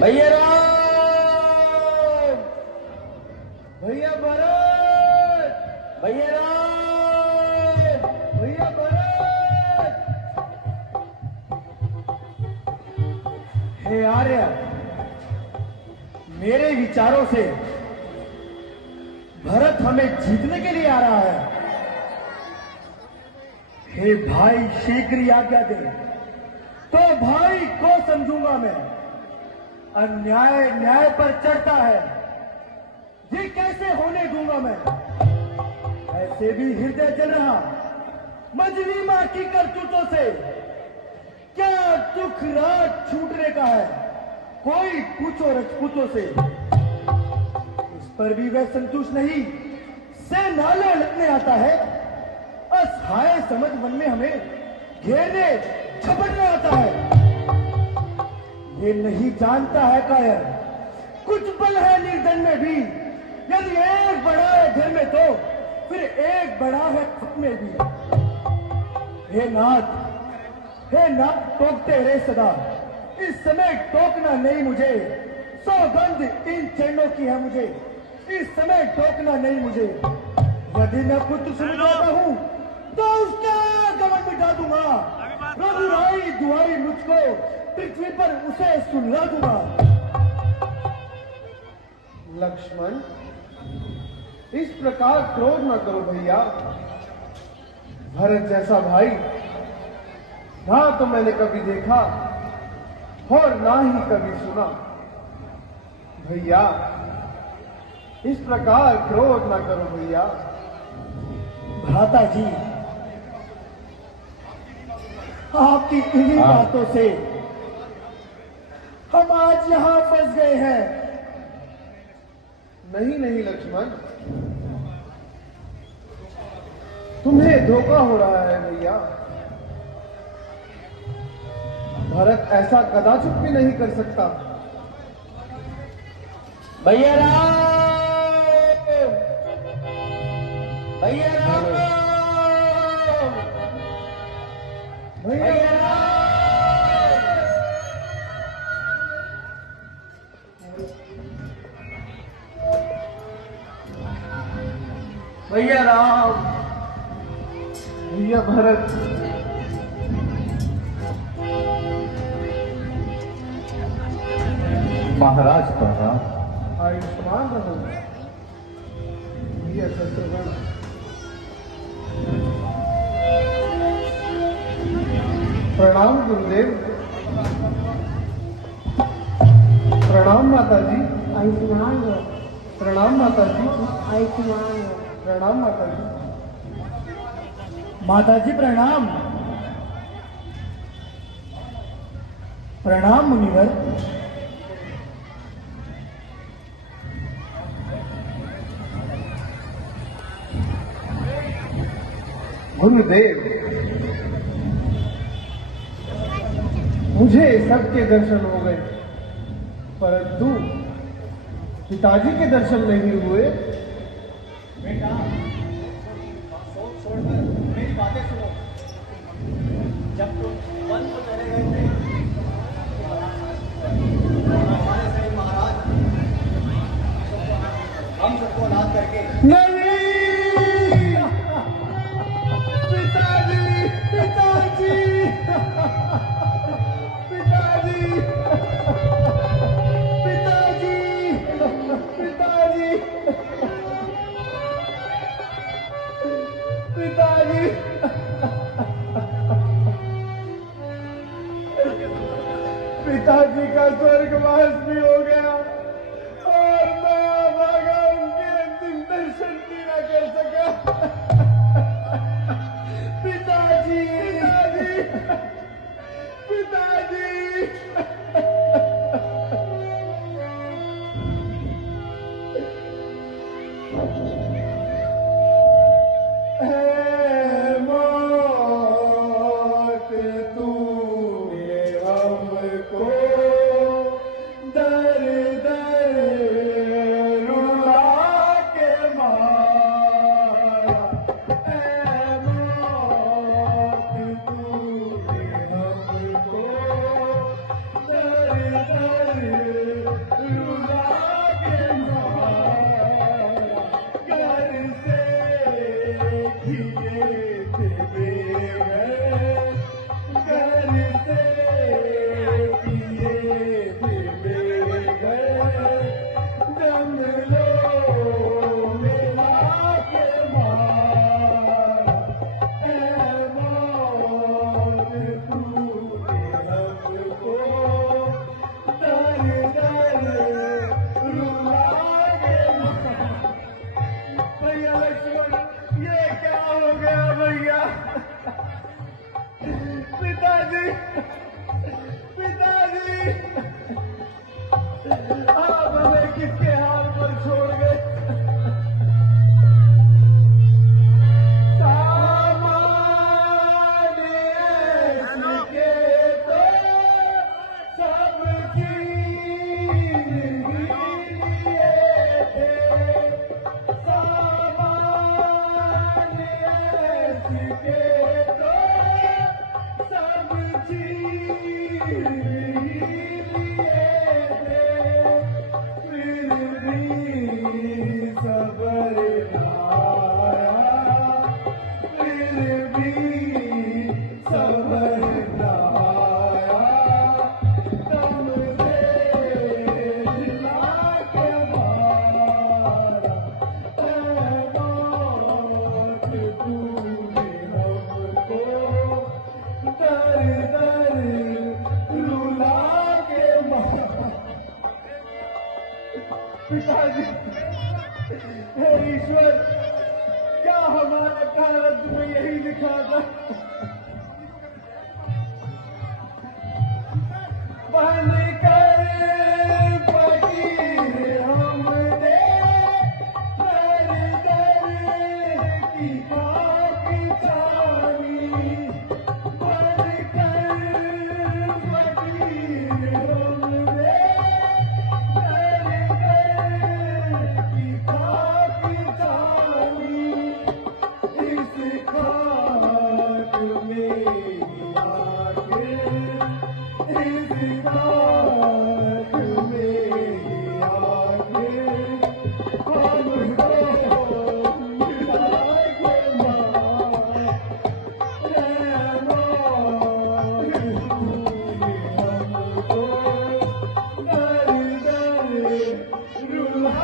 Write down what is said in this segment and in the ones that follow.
भैया राम, भैया भरत, भैया राम, भैया भरत। हे आर्य, मेरे विचारों से भरत हमें जीतने के लिए आ रहा है। हे भाई, शीघ्र आज्ञा दे तो भाई को समझूंगा मैं। अन्याय न्याय पर चढ़ता है, ये कैसे होने दूंगा मैं। ऐसे भी हृदय जल रहा मंजरी मां की करतूतों से। क्या दुख रात छूटने का है, कोई पूछो रजपूतों से। इस पर भी वह संतुष्ट नहीं, से नाले लगने आता है। असहाय समझ मन में हमें घेरने झपटने आता है। ये नहीं जानता है कायर, कुछ बल है निर्धन में भी। यदि एक बड़ा है घर में तो फिर एक बड़ा है खुद में भी। हे नाथ, हे नाथ, टोकते रहे सदा, इस समय टोकना नहीं मुझे। सौगंध इन चरणों की है मुझे, इस समय टोकना नहीं मुझे। यदि मैं पुत्र सुन जाता हूं तो उसका गमन मिटा दूंगा। रघुराई दुआरी मुझको पृथ्वी पर उसे सुलगा दूंगा। लक्ष्मण, इस प्रकार क्रोध न करो भैया। भरत जैसा भाई ना तो मैंने कभी देखा और ना ही कभी सुना। भैया, इस प्रकार क्रोध न करो भैया। भ्राता जी, आपकी इन्हीं बातों से हम आज यहां फंस गए हैं। नहीं नहीं लक्ष्मण, तुम्हें धोखा हो रहा है भैया। भरत ऐसा कदाचित भी नहीं कर सकता। भैया राम, भैया राम, भैया राम। भैया राम, भैया भरत, महाराज प्रणाम। आयुष्मान रहो। भैया शत्रुघ्न, प्रणाम गुरुदेव। प्रणाम माता जी। आयुष्मान हो, प्रणाम माता जी। आयुष्मान हो। प्रणाम माता जी। माता जी प्रणाम। प्रणाम मुनिवर। गुरुदेव, मुझे सबके दर्शन हो गए, परंतु पिताजी के दर्शन नहीं हुए। बेटा, सोच छोड़कर मेरी बातें सुनो। जब तुम वन को चले गए थे हमारे सही महाराज हम सबको अनाथ करके नहीं, पिताजी, पिताजी, पिताजी, पिताजी, पिताजी, पिताजी। पिताजी का स्वर्गवास भी हो गया और मैं भागा, उनके अंतिम दर्शन भी न कर सका। पिताजी, पिताजी, पिताजी। हे मौत, तूने हमको दर दर रुला के मारा। हे मौत, तूने हमको पिताजी, हे ईश्वर, क्या हमारा कारज में यही लिखा था? बन कर फकीर हमने दर दर की खाकी छानी, बन कर फकीर हमने की खाकी छानी, इस खाक में आके, इस खाक में आके हमको मिला के माँ, रहना हमको दर दर रुला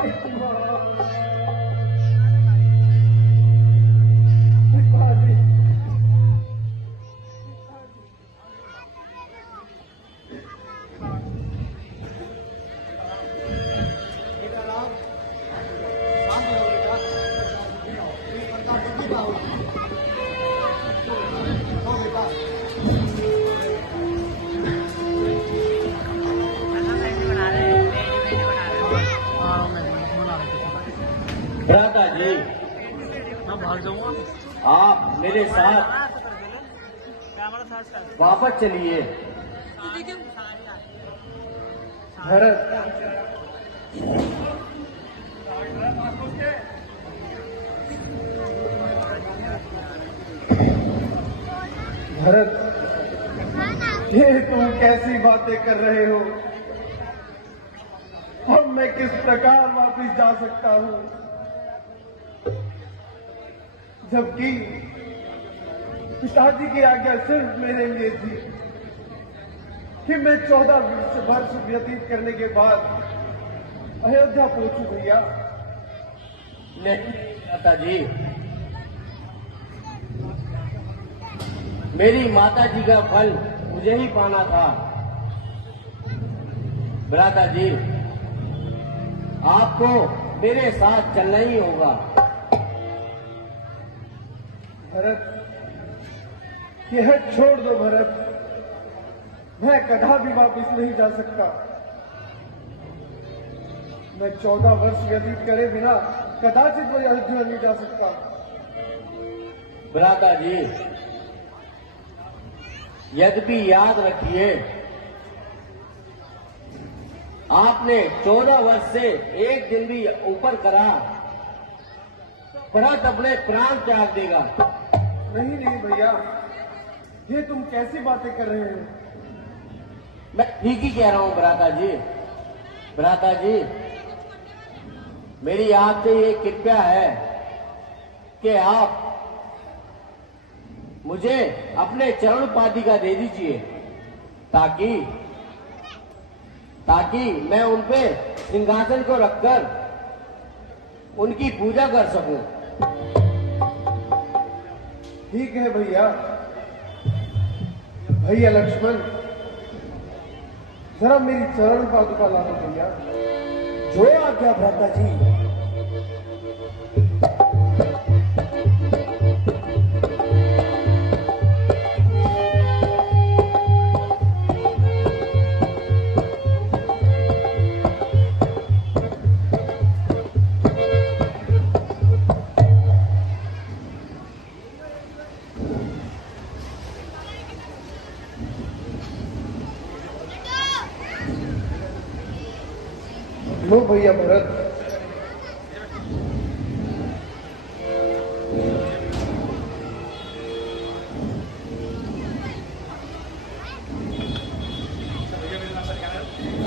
के माँ। पिताजी, भ्राता जी, आप मेरे साथ वापस चलिए। भरत, भरत, ये तुम कैसी बातें कर रहे हो? अब मैं किस प्रकार वापस जा सकता हूँ, जबकि पिताजी की आज्ञा सिर्फ मेरे लिए थी कि मैं 14 वर्ष व्यतीत करने के बाद अयोध्या पहुंचू। भैया, नहीं माता जी, मेरी माता जी का फल मुझे ही पाना था। भ्राता जी, आपको मेरे साथ चलना ही होगा। भरत, यह छोड़ दो भरत, मैं कदा भी वापस नहीं जा सकता। मैं 14 वर्ष व्यतीत करे बिना कदाचित मैं अयोध्या नहीं जा सकता। भ्राता जी, यद्यपि याद रखिए, आपने 14 वर्ष से एक दिन भी ऊपर करा, भरत अपने प्राण त्याग देगा। नहीं नहीं भैया, ये तुम कैसी बातें कर रहे हो? मैं ठीक ही कह रहा हूं भ्राता जी। भ्राता जी, मेरी आपसे ये कृपया है कि आप मुझे अपने चरण पादिका दे दीजिए, ताकि मैं उन पे सिंहासन को रखकर उनकी पूजा कर सकूं। ठीक है भैया। भैया लक्ष्मण, जरा मेरी चरण पादुका ला दो भैया। जो आज्ञा भ्राता जी। लो भैया भरत,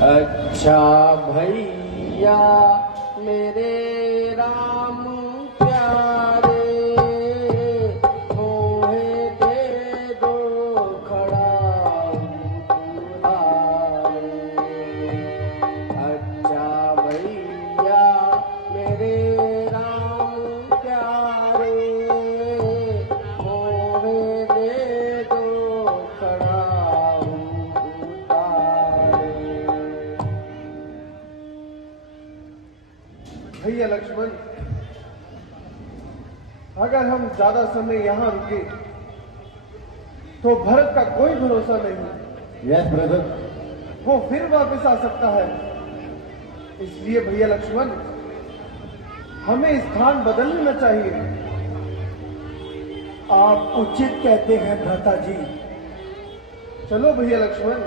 अच्छा भैया मेरे राम प्यारे, मोहे दे दो खड़ा उतारे। अच्छा भैया मेरे राम प्यारे, मोहे दे दो खड़ा उतारे। भैया लक्ष्मण, अगर हम ज्यादा समय यहां रुके तो भरत का कोई भरोसा नहीं। Yes brother. वो फिर वापस आ सकता है। इसलिए भैया लक्ष्मण, हमें स्थान बदल लेना चाहिए। आप उचित कहते हैं भ्राता जी। चलो भैया लक्ष्मण,